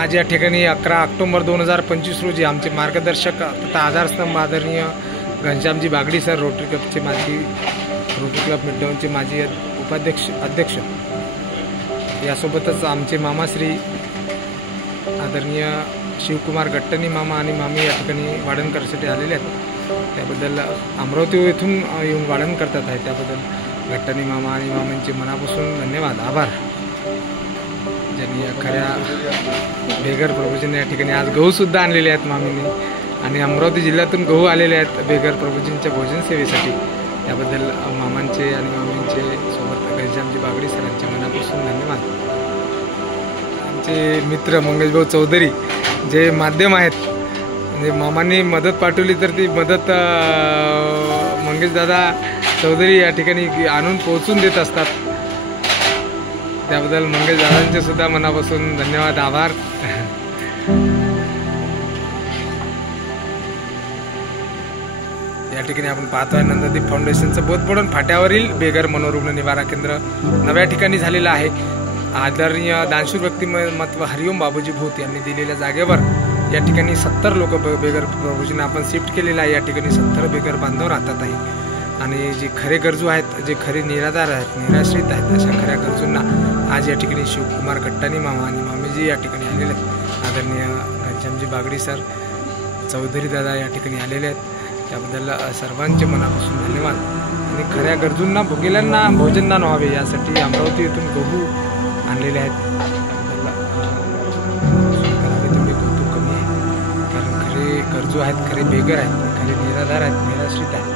आज या ठिकाणी 11 ऑक्टोबर 2025 रोजी आमचे मार्गदर्शक तथा आधारस्तंभ आदरणीय घनश्यामजी बागडी सर, रोटरी क्लबचे माजी, रोटरी क्लब मिडटाऊनचे माजी अध्यक्ष, यासोबतच आमचे मामाश्री आदरणीय शिवकुमार गट्टणी मामा आणि मामी या ठिकाणी वाढण करण्यासाठी आलेले आहेत। त्याबद्दल अमरावती येथून येऊन वाढण करतात आहे, त्याबद्दल गट्टणी मामा आणि मामींचे मनापासून धन्यवाद, आभार। ज्यांनी खऱ्या बेगर प्रभूजींनी या ठिकाणी आज गहूसुद्धा आणलेले आहेत मामींनी, आणि अमरावती जिल्ह्यातून गहू आलेले आहेत बेगर प्रभूजींच्या भोजन सेवेसाठी। त्याबद्दल मामांचे आणि मामींचे सोबत घनश्यामजी बागडी सरांचे मनापासून धन्यवाद। आमचे मित्र मंगेशभाऊ चौधरी जे माध्यम आहेत, म्हणजे मामांनी मदत पाठवली तर ती मदत मंगेशदादा चौधरी या ठिकाणी आणून पोहोचून देत असतात। त्याबद्दल मंगेशदादांचे सुद्धा मनापासून धन्यवाद, आभार। या ठिकाणी आपण पाहतोय नंददीप फाउंडेशनचं बोधपडण फाट्यावरील बेगर मनोरुग्ण निवारा केंद्र नव्या ठिकाणी झालेलं आहे। आदरणीय दानशूर व्यक्तिमत्व हरिओम बाबूजी भूत यांनी दिलेल्या जागेवर या ठिकाणी 70 लोक बेगर प्रभूजींना आपण शिफ्ट केलेलं आहे। या ठिकाणी 70 बेगर बांधव राहतात आहे, आणि जे खरे गरजू आहेत, जे खरे निराधार आहेत, निराश्रित आहेत, अशा खऱ्या गरजूंना आज या ठिकाणी शिवकुमार गट्टाणी मामा आणि मामीजी या ठिकाणी आलेले आहेत। आदरणीय घनश्यामजी बागडी सर, चौधरी दादा या ठिकाणी आलेले आहेत। त्याबद्दल सर्वांचे मनापासून धन्यवाद। आणि खऱ्या गरजूंना, भोगेल्यांना भोजनदान व्हावे यासाठी अमरावती येथून गहू आणलेले आहेत। त्याबद्दल तेवढे कौतुक कमी आहे, कारण खरे गरजू आहेत, खरे बेगर आहेत, खरे निराधार आहेत, निराश्रित आहेत,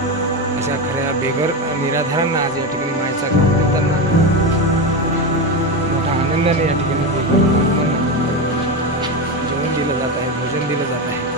अशा खऱ्या बेगर निराधारांना आज या ठिकाणी मायेचा घाम देताना मोठ्या आनंदाने या ठिकाणी बेगर जेवण दिलं जात आहे, भोजन दिलं जात आहे।